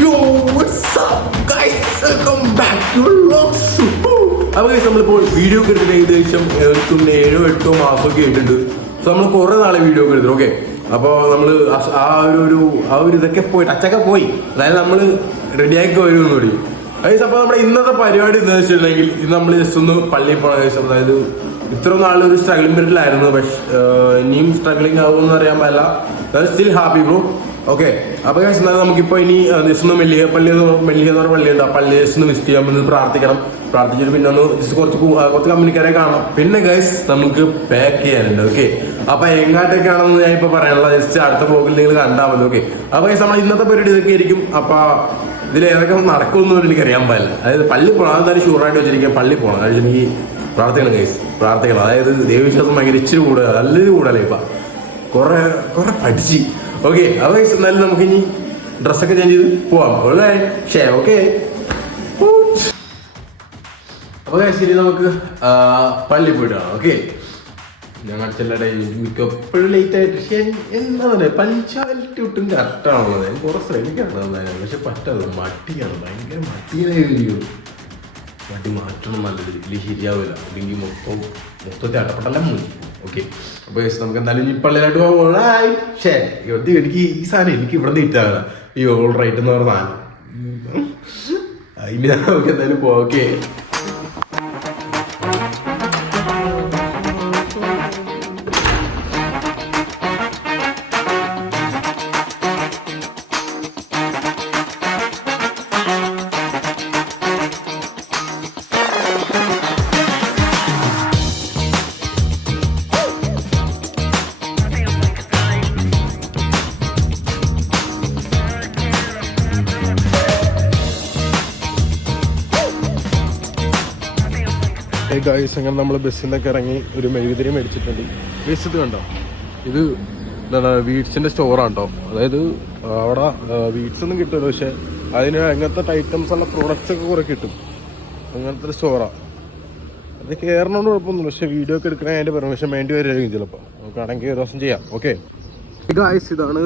Yo, what's up guys? Welcome back to Vlogs. അപ്പോൾ നമ്മളിപ്പോൾ video ഒക്കെ എടുത്തിട്ട് ഏകദേശം 7-8 മാസമൊക്കെ ആയിട്ടുണ്ട്. സോ നമ്മൾ കുറേ നാളെ വീഡിയോ ഒക്കെ എടുത്തു. ഓക്കെ, അപ്പോൾ നമ്മൾ ആ ഒരു ഇതൊക്കെ പോയി ടച്ചൊക്കെ പോയി, അതായത് നമ്മൾ റെഡിയാക്കി വരുമെന്ന് കൂടി. അപ്പോൾ നമ്മുടെ ഇന്നത്തെ പരിപാടി എന്താണെന്ന് വെച്ചിട്ടുണ്ടെങ്കിൽ ഇന്ന് നമ്മൾ ജസ്റ്റ് ഒന്ന് പള്ളിയിൽ പോകണ ദിവസം, അതായത് ഇത്ര നാളൊരു സ്ട്രഗിളിംഗ് പീരീഡിലായിരുന്നു. പക്ഷേ ഇനിയും സ്ട്രഗിളിംഗ് ആകുമെന്ന് അറിയാൻ പാടില്ല. Still happy bro. ഓക്കെ, അപ്പോൾ എന്നാലും നമുക്കിപ്പോൾ ഇനി ജസ്റ്റ് ഒന്ന് മെല്ലിയ എന്ന് പറഞ്ഞ പള്ളിയുണ്ട്. ആ പള്ളി ജസ്റ്റ് ഒന്ന് വിസിറ്റ് ചെയ്യാൻ വേണ്ടി പ്രാർത്ഥിക്കണം. പ്രാർത്ഥിച്ചിട്ട് പിന്നെ ഒന്ന് ജസ്റ്റ് കുറച്ച് കമ്പനിക്കാരെ കാണാം. പിന്നെ ഗൈസ് നമുക്ക് പാക്ക് ചെയ്യാനുണ്ട്. ഓക്കെ, അപ്പോൾ എങ്ങാട്ടൊക്കെയാണെന്ന് ഞാൻ ഇപ്പോൾ പറയാനുള്ളത് ജസ്റ്റ് അടുത്ത ബ്ലോഗിൽ നിങ്ങൾ കണ്ടാൽ മതി. ഓക്കെ, അപ്പോൾ ഗൈസ് നമ്മൾ ഇന്നത്തെ പരിപാടി ഇതൊക്കെ ആയിരിക്കും. അപ്പോൾ ഇതിൽ ഏതൊക്കെ നടക്കുമെന്നൊന്നും എനിക്ക് അറിയാൻ പാടില്ല. അതായത് പള്ളി പോകണം, അതെന്തായാലും ഷുവറായിട്ട് വെച്ചിരിക്കുക. പള്ളി പോകണം, അതായത് എനിക്ക് പ്രാർത്ഥിക്കണം ഗൈസ്, പ്രാർത്ഥിക്കണം. അതായത് ദൈവവിശ്വാസം ഭയങ്കര ഇച്ചിരി കൂടുതൽ, നല്ലൊരു കൂടുതലേ. ഇപ്പം കുറേ പഠിച്ച്. ഓക്കെ, അപ്പോൾ ഗൈസ് എന്നാലും നമുക്കിനി ഡ്രസ്സൊക്കെ ചേഞ്ച് ചെയ്ത് പോവാം. ഓക്കെ, അപ്പോൾ ഗൈസ് ഇനി നമുക്ക് പള്ളി പോയിട്ട് കാണാം. ഓക്കെ, ഞങ്ങൾ ചെല്ലട്ടെ. മിക്കപ്പോഴും ലേറ്റ് ആയിട്ട്, പക്ഷേ എന്താ പറയുക, പഞ്ചായത്ത് ഒട്ടും കറക്റ്റാണുള്ളത്. കുറച്ച് ശ്രമിക്കാണ്, പക്ഷെ പറ്റാതെ മടിയാണ്, ഭയങ്കര മടിയായി. മടി മാറ്റണം, നല്ലത് ഇല്ലെങ്കിൽ ശരിയാവില്ല. അല്ലെങ്കിൽ മൊത്തത്തിൽ അടപ്പെട്ടല്ല മുൻ. ഓക്കെ, അപ്പോൾ നമുക്ക് എന്തായാലും ഈ പള്ളിയിലായിട്ട് പോകാം. പക്ഷേ എനിക്ക് ഈ സാധനം എനിക്ക് ഇവിടെ നിന്ന് ഇട്ടാവില്ല, ഈ ഓൾ റൈറ്റ് എന്ന് പറഞ്ഞ സാധനം. ഇനി നമുക്ക് എന്തായാലും പോവാം. ഓക്കെ, ഗൈസ് അങ്ങനെ നമ്മൾ ബസ്സിൽ നിന്നൊക്കെ ഇറങ്ങി ഒരു മെഴുകുതിരി മേടിച്ചിട്ടുണ്ട്. ബസ് ഇത് കണ്ടോ, ഇത് എന്താണ് വീഡ്സിൻ്റെ സ്റ്റോറാണ് കേട്ടോ. അതായത് അവിടെ വീഡ്സ് ഒന്നും കിട്ടുമല്ലോ, പക്ഷെ അതിന് അങ്ങനത്തെ ഐറ്റംസ് ഉള്ള പ്രോഡക്റ്റ്സ് ഒക്കെ കുറേ കിട്ടും. അങ്ങനത്തെ ഒരു സ്റ്റോറാണ്. അത് കയറണോണ്ട് കുഴപ്പമൊന്നുമില്ല, പക്ഷെ വീഡിയോ ഒക്കെ എടുക്കണേ അതിൻ്റെ പെർമിഷൻ വേണ്ടി വരുമായിരിക്കും ചിലപ്പോൾ. നമുക്കാണെങ്കിൽ ഒരു ദിവസം ചെയ്യാം. ഓക്കെ ഗൈസ്, ഇതാണ്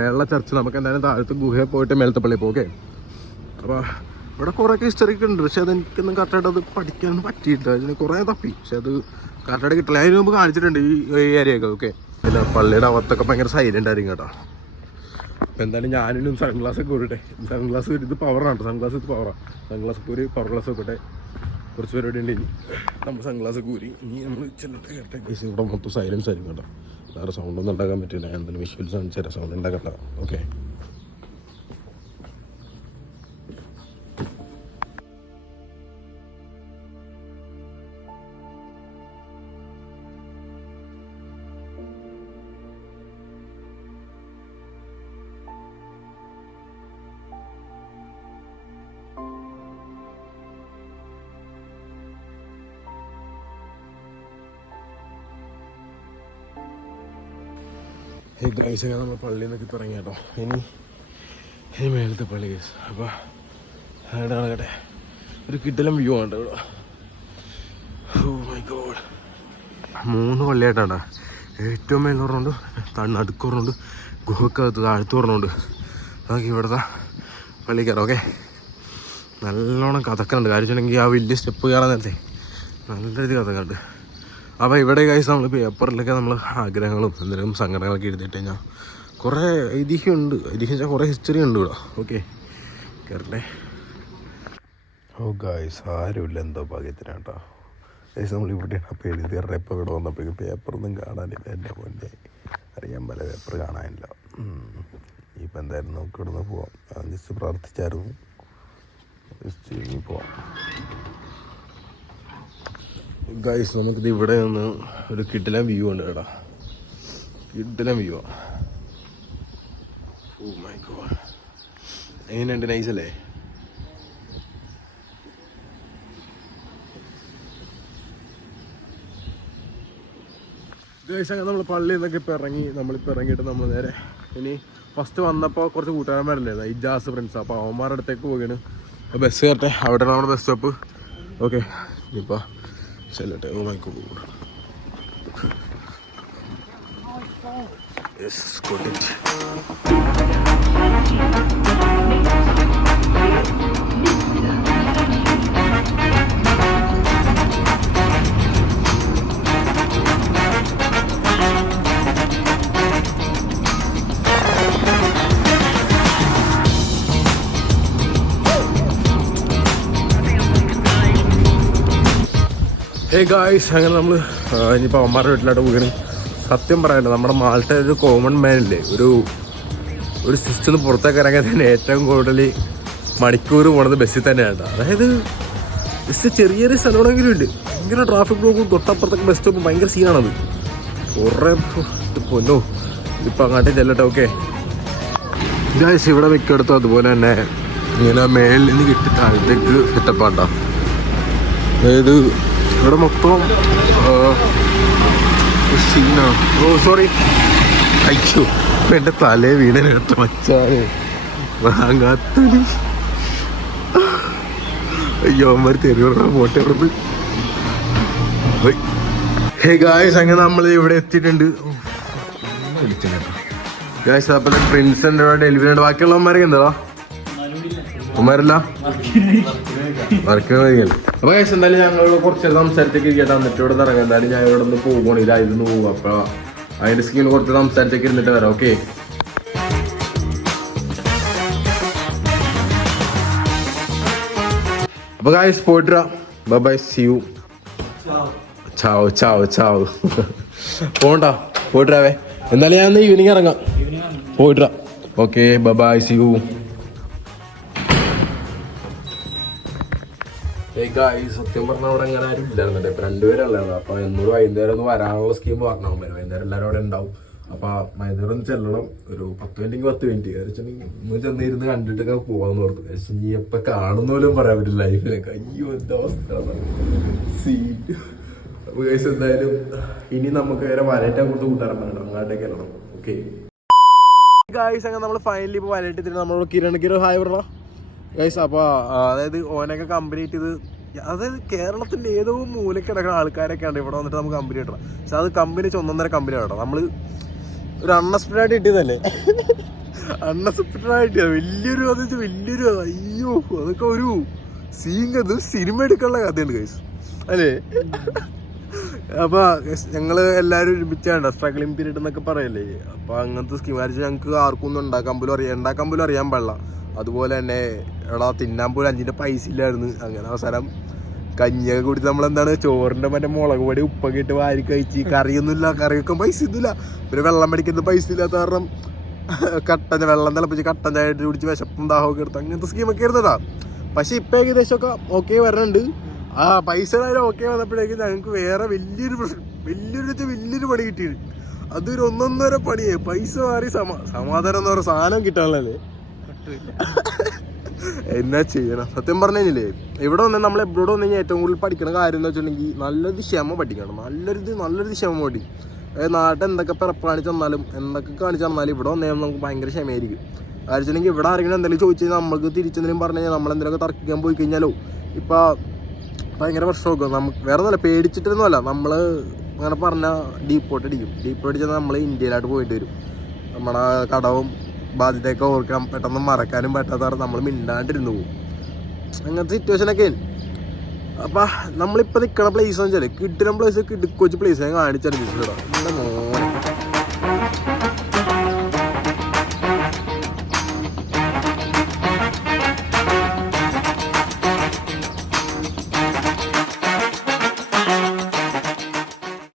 മേള ചർച്ച്. നമുക്ക് എന്തായാലും താഴത്തെ ഗുഹയിൽ പോയിട്ട് മേലത്തെ പള്ളിയിൽ പോകും. ഓക്കെ, അപ്പോൾ ഇവിടെ കുറേയൊക്കെ ഹിസ്റ്ററിക്ക് ഉണ്ട്, പക്ഷെ അതെനിക്കൊന്നും കറക്റ്റായിട്ട് അത് പഠിക്കാനൊന്നും പറ്റിയിട്ടില്ല. അതിന് കുറേ തപ്പി, പക്ഷെ അത് കറക്റ്റായിട്ട് കിട്ടില്ല. അതിന് മുമ്പ് കാണിച്ചിട്ടുണ്ട് ഈ ഏരിയയൊക്കെ. ഓക്കെ, പിന്നെ പള്ളിയുടെ അകത്തൊക്കെ ഭയങ്കര സൈലൻ്റ് ആയിരിക്കും കേട്ടോ. അപ്പോൾ എന്തായാലും ഞാനും സൺഗ്ലാസ് ഒക്കെ കൂടട്ടെ. സൺഗ്ലാസ് ഇത് പവറാണ് കേട്ടോ, സൺഗ്ലാസ് ഇത് പവറാണ്. സൺഗ്ലാസ് ഒക്കെ ഒരു പവർ ഗ്ലാസ് വെക്കട്ടെ. കുറച്ച് പരിപാടി ഉണ്ട്. ഇനി നമ്മൾ സൺഗ്ലാസ് ഒക്കെ ഊരി ഇനി നമ്മൾ ചെല്ലട്ടെ കേട്ടെ. ഇവിടെ മൊത്തം സൈലൻസ് ആയിരിക്കും കേട്ടോ, വേറെ സൗണ്ടൊന്നും ഉണ്ടാക്കാൻ പറ്റില്ല. എന്തായാലും വിഷ്വൽസ് കാണിച്ചു തരാം, സൗണ്ട് ഉണ്ടാക്കണ്ട. ഓക്കെ, ഗൈസ് നമ്മൾ പള്ളിയിൽ നിന്നൊക്കെ ഇപ്പോൾ ഇറങ്ങി കേട്ടോ. ഇനി മേലത്തെ പള്ളി ഗൈസ്. അപ്പോൾ അവിടെ ആകട്ടെ ഒരു കിട്ടലും വ്യൂ ആണ് ഇവിടെ. ഓ മൈ ഗോഡ്, 3 പള്ളിയായിട്ടാണ്. ഏറ്റവും മേലെ പറഞ്ഞുകൊണ്ട് നടുക്ക് പറഞ്ഞുകൊണ്ട് ഗുഹക്കകത്ത് താഴ്ത്തു പറഞ്ഞുകൊണ്ട് നമുക്ക് ഇവിടുത്തെ പള്ളി കയറാം. ഓക്കെ, നല്ലോണം കഥക്കുന്നുണ്ട്. കാര്യം വെച്ചിട്ടുണ്ടെങ്കിൽ ആ വലിയ സ്റ്റെപ്പ് കയറാൻ നേരത്തെ നല്ല രീതി കഥക്കുന്നുണ്ട്. അപ്പോൾ ഇവിടെ ഗൈസ് നമ്മൾ പേപ്പറിലൊക്കെ നമ്മൾ ആഗ്രഹങ്ങളും എന്തെങ്കിലും സങ്കടങ്ങളൊക്കെ എഴുതിയിട്ട് കഴിഞ്ഞാൽ കുറേ ഐതിഹ്യമുണ്ട്. ഐതിഹ്യം വെച്ചാൽ കുറേ ഹിസ്റ്ററി ഉണ്ട് ഇവിടെ. ഓക്കെ, കയറട്ടെ. ഓ ഗൈസ്, ആരുമില്ല, എന്തോ ഭാഗ്യത്തിനാണ് കേട്ടോ ഗൈസ് നമ്മളിവിടെ. അപ്പോൾ എഴുതി കയറട്ടെ. ഇപ്പോൾ ഇവിടെ വന്നപ്പോഴേക്കും പേപ്പറൊന്നും കാണാനില്ല. എൻ്റെ മുന്നേ അറിയാൻ പല പേപ്പർ കാണാനില്ല. ഇപ്പം എന്തായാലും നമുക്ക് ഇവിടെ നിന്ന് പോവാം. ഞാൻ ജസ്റ്റ് പ്രാർത്ഥിച്ചായിരുന്നു, ജസ്റ്റ് ഇനി പോവാം. ഗൈസ് നമുക്കിത് ഇവിടെ നിന്ന് ഒരു കിടിലൻ വ്യൂ ഉണ്ട് കേട്ടോ, കിടിലൻ വ്യൂ. ഓ മൈ ഗോഡ്, എങ്ങനെയുണ്ട്? നൈസ് അല്ലേ? ഗൈസ് അങ്ങനെ നമ്മൾ പള്ളിയിൽ നിന്നൊക്കെ ഇപ്പോൾ നമ്മളിപ്പോൾ ഇറങ്ങിയിട്ട് നമ്മൾ നേരെ ഇനി ഫസ്റ്റ് വന്നപ്പോൾ കുറച്ച് കൂട്ടുകാരന്മാരല്ലായിരുന്നു, ഇജാസ് ഫ്രണ്ട്സ്. അപ്പോൾ അവന്മാരുടെ അടുത്തേക്ക് പോവുകയാണ്. ബസ് കയറട്ടെ, അവിടെയാണ് നമ്മുടെ ബസ് സ്റ്റോപ്പ്. ഓക്കെ, ഇനിയിപ്പോൾ ചെല്ലട്ടെ. Oh my god, yes, got it. Hey guys, അങ്ങനെ നമ്മൾ ഇനിയിപ്പോൾ അമ്മമാരുടെ വീട്ടിലോട്ട് പോവുകയാണ്. സത്യം പറയാമല്ലോ, നമ്മുടെ മാൾട്ട ഒരു കോമൺ മാനില്ലേ, ഒരു സിസ്റ്റം പുറത്തേക്ക് ഇറങ്ങാൻ തന്നെ ഏറ്റവും കൂടുതൽ മണിക്കൂർ പോണത് ബസ്സിൽ തന്നെയാണ്. അതായത് ബസ് ചെറിയൊരു സ്ഥലമാണെങ്കിലും ഉണ്ട്, ഭയങ്കര ട്രാഫിക് ബ്ലോക്കും, തൊട്ടപ്പുറത്തൊക്കെ ബസ് സ്റ്റോപ്പ് ഭയങ്കര സീനാണത്. കുറേ പൊന്നോ ഇപ്പം അങ്ങോട്ടേ ചെല്ലട്ടെ. ഓക്കെ ഗായ്സ്, ഇവിടെ മിക്കടുത്തും അതുപോലെ തന്നെ ഇങ്ങനെ മേളിൽ നിന്ന് കിട്ടി താഴത്തേക്ക് സെറ്റപ്പാട്ടോ. അതായത് ഇവിടെ മൊത്തം സീനാണ്. ഓ സോറി, അയ്യോ എൻ്റെ തലേ വീടിനടുത്ത് വച്ചാല് വാങ്ങാത്തൊരു അയ്യോ അമ്മ തെരുവുള്ള പോട്ടെ ഇവിടുന്ന്. ഹേ ഗായ്സ്, അങ്ങനെ നമ്മൾ ഇവിടെ എത്തിയിട്ടുണ്ട്. ഗായ്സ്, അപ്പം പ്രിൻസിൻ്റെ ഡെലിവറി ഉണ്ട്. ബാക്കിയുള്ളവന്മാരൊക്കെ എന്താ അമ്മമാരല്ല വർക്കില്ല. അപ്പൊ ഗായ്സ്, എന്തായാലും ഞങ്ങളോട് കുറച്ച് സംസാരത്തേക്ക് ഇരിക്കട്ടെ. എന്നിട്ട് ഇവിടെ ഇറങ്ങാം. എന്തായാലും ഞാൻ ഇവിടെ നിന്ന് പോകുകയാണ്, ഇതായിരുന്നു പോകും. അപ്പൊ അതിന്റെ സ്കീമിൽ കുറച്ച് സംസാരത്തേക്ക് ഇരുന്നിട്ട് വരാം. ഓക്കെ അപ്പൊ ഗായ്സ് പോയിട്ട് ബൈ, സീ യു. ചാവ് ചാവ് ചാവ് പോണ്ടാ, പോയിട്ടാവേ. എന്നാലും ഞാൻ ഈവനിങ് ഇറങ്ങാം. പോയിട്ടാ. Okay bye, see you. സത്യം പറഞ്ഞാൽ അവിടെ അങ്ങനെ ആരും ഇല്ലായിരുന്നല്ലേ, ഇപ്പൊ രണ്ടുപേരല്ലായിരുന്നു. അപ്പൊ എന്നോട് വൈകുന്നേരം ഒന്ന് വരാനുള്ള സ്കീം പറഞ്ഞു. വൈകുന്നേരം എല്ലാവരും അവിടെ ഉണ്ടാവും. അപ്പൊ വൈകുന്നേരം ഒന്ന് ചെല്ലണം, ഒരു 10 മിനിറ്റ് 10 മിനിറ്റ് ഒന്ന് ചെന്നിരുന്ന് കണ്ടിട്ടൊക്കെ പോവാന്ന് ഓർത്തു. പക്ഷെ നീ എപ്പൊ കാണുന്ന പോലും പറയാൻ പറ്റില്ല ലൈഫിലൊക്കെ. അയ്യോ എന്താ അവസ്ഥ. അപ്പൊ ഗൈസ്, എന്തായാലും ഇനി നമുക്ക് വേറെ വലയിട്ടാൻ കൊടുത്ത് കൂട്ടാൻ പറ്റണം, അങ്ങോട്ടേക്ക് എല്ലണം. ഓക്കെ ഗൈസ്, അങ്ങനെ നമ്മൾ ഫൈനലി ഇപ്പോൾ വലയിട്ട് നമ്മളോട് കിരൺ ഹായ് പറഞ്ഞ ഗൈസ്. അപ്പോൾ അതായത് ഓനൊക്കെ കമ്പനി ഇത്, അതായത് കേരളത്തിൻ്റെ ഏതോ മൂലയ്ക്ക് കിടക്കുന്ന ആൾക്കാരൊക്കെ ഉണ്ട് ഇവിടെ വന്നിട്ട് നമുക്ക് കമ്പനി കിട്ടണം. പക്ഷെ അത് കമ്പനി 1.5 കമ്പനി കേട്ടോ. നമ്മൾ ഒരു അൺഎക്സ്പെക്റ്റഡ് ആയിട്ട് കിട്ടിയതല്ലേ, അൺഎക്സ്പെക്റ്റഡ് ആയിട്ട് വലിയൊരു അത് വലിയൊരു അയ്യോ അതൊക്കെ ഒരു സിനിമ എടുക്കാനുള്ള കഥയുണ്ട് ഗൈസ് അല്ലേ. അപ്പോൾ ഞങ്ങൾ എല്ലാവരും ഒരുമിച്ചാണ് സ്ട്രഗ്ലിംഗ് പീരീഡ് എന്നൊക്കെ പറയല്ലേ. അപ്പോൾ അങ്ങനത്തെ സ്കീം ആയിരിക്കും. ഞങ്ങൾക്ക് ആർക്കും ഒന്നും ഉണ്ടാക്കാൻ പോലും അറിയാൻ പാടില്ല. അതുപോലെ തന്നെ എടാ തിന്നാൻ പോലും 5 പൈസ ഇല്ലായിരുന്നു. അങ്ങനെ അവസാനം കഞ്ഞിയൊക്കെ കുടിച്ച് നമ്മളെന്താണ് ചോറിൻ്റെ മറ്റേ മുളക് പൊടി ഉപ്പൊക്കെ ഇട്ട് വാരി കഴിച്ച്. കറിയൊന്നുമില്ല, കറി വെക്കാൻ പൈസ ഒന്നുമില്ല. പിന്നെ വെള്ളം മേടിക്കുന്ന പൈസ ഇല്ലാത്ത കാരണം വെള്ളം തിളപ്പിച്ച് കട്ടൻ ചായ ഇട്ട് കുടിച്ച് വിശപ്പും ദാഹമൊക്കെ എടുത്ത് അങ്ങനത്തെ സ്കീമൊക്കെ ആയിരുന്നടാ. പക്ഷെ ഇപ്പം ഏകദേശമൊക്കെ ഓക്കെ വരണുണ്ട്. ആ പൈസ ഓക്കെ വന്നപ്പോഴേക്കും ഞങ്ങൾക്ക് വേറെ വലിയൊരു പണി കിട്ടിയിട്ടുണ്ട്. അതൊരു 1.5 പണിയായി. പൈസ മാറി സമാധാനം എന്ന് പറഞ്ഞ സാധനം കിട്ടാനല്ലേ. എന്നാ ചെയ്യണം. സത്യം പറഞ്ഞു കഴിഞ്ഞില്ലേ, ഇവിടെ വന്നാൽ നമ്മൾ എബ്രോഡ് വന്നു കഴിഞ്ഞാൽ ഏറ്റവും കൂടുതൽ പഠിക്കുന്ന കാര്യം എന്ന് വെച്ചിട്ടുണ്ടെങ്കിൽ നല്ലൊരു ക്ഷമ പഠിക്കണം. നല്ലൊരു ക്ഷമ പഠി. അതായത് നാട്ടിൽ എന്തൊക്കെ പിറപ്പ് കാണിച്ചു തന്നാലും എന്തൊക്കെ കാണിച്ചു തന്നാലും ഇവിടെ വന്നു കഴിഞ്ഞാൽ നമുക്ക് ഭയങ്കര ക്ഷമയായിരിക്കും. കാരണം വെച്ചിട്ടുണ്ടെങ്കിൽ ഇവിടെ ആരെങ്കിലും എന്തെങ്കിലും ചോദിച്ചു കഴിഞ്ഞാൽ നമുക്ക് തിരിച്ചെന്തെങ്കിലും പറഞ്ഞു കഴിഞ്ഞാൽ നമ്മളെന്തെങ്കിലുമൊക്കെ തർക്കിക്കാൻ പോയി കഴിഞ്ഞാലോ ഇപ്പോൾ ഭയങ്കര പ്രശ്നമൊക്കെ. നമുക്ക് വേറെ ഒന്നുമല്ല, പേടിച്ചിട്ടൊന്നുമല്ല. നമ്മൾ അങ്ങനെ പറഞ്ഞാൽ ഡീപ്പോട്ട് അടിച്ചാൽ നമ്മൾ ഇന്ത്യയിലായിട്ട് പോയിട്ട് വരും. നമ്മുടെ കടവും ബാധ്യതയൊക്കെ ഓർക്കാൻ പെട്ടെന്ന് മറക്കാനും പറ്റാത്ത നമ്മൾ മിണ്ടാണ്ടിരുന്നു പോകും. അങ്ങനത്തെ സിറ്റുവേഷനൊക്കെ. അപ്പം നമ്മളിപ്പോൾ നിൽക്കണ പ്ലേസ് എന്ന് വെച്ചാൽ കിട്ടുന്ന പ്ലേസ് കിടക്കൊച്ച് പ്ലേസ് ഞാൻ കാണിച്ചാൽ എൻ്റെ